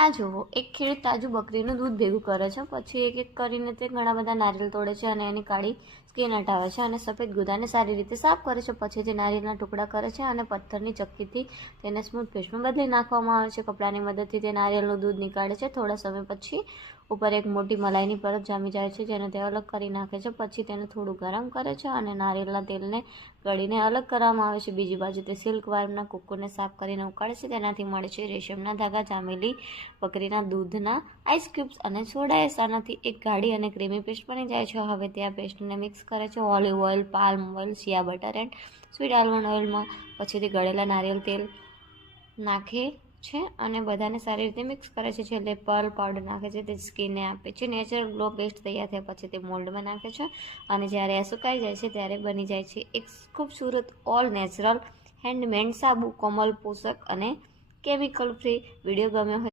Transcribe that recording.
આ જુઓ, એક ખેડૂત તાજું બકરીનું દૂધ ભેગું કરે છે, પછી એક એક કરીને તે ઘણા બધા નારિયેળ તોડે છે અને એની કાળી સ્કિન હટાવે છે અને સફેદ ગુદાને સારી રીતે સાફ કરે છે. પછી તે નારિયેળના ટુકડા કરે છે અને પથ્થરની ચક્કીથી તેને સ્મૂથ પેસ્ટમાં બદલી નાખવામાં આવે છે. કપડાની મદદથી તે નારિયેળનું દૂધ નીકાળે છે. થોડા સમય પછી ઉપર એક મોટી મલાઈની પરત જામી જાય છે, જેને તે અલગ કરી નાખે છે. પછી તેને થોડું ગરમ કરે છે અને નારિયેળના તેલને ગળીને અલગ કરવામાં આવે છે. બીજી બાજુ તે સિલ્ક વર્મના કોકોને સાફ કરીને ઉકાળે છે. તેનાથી મળે છે રેશમના ધાગા, જામેલી બકરીના દૂધના આઈસ ક્યુબ્સ અને સોડા એસ. આનાથી એક ગાઢી અને ક્રીમી પેસ્ટ બની જાય છે. હવે તે આ પેસ્ટને મિક્સ કરે છે olive oil, palm oil, shea butter and sweet almond ઓઇલમાં. પછી તે ગળેલા નારિયેળ તેલ નાખે છે અને બધાને સારી રીતે મિક્સ કરે છે. છેલ્લે પર્લ પાવડર નાખે છે. તે સ્કિનને આપે છે નેચરલ ગ્લો. પેસ્ટ તૈયાર થયા પછી તે મોલ્ડમાં નાખે છે અને જ્યારે આ સુકાઈ જાય છે ત્યારે બની જાય છે એક ખૂબસૂરત ઓલ નેચરલ હેન્ડમેડ સાબુ, કોમલ, પોષક અને કેમિકલ ફ્રી. વિડીયો ગમ્યો હોય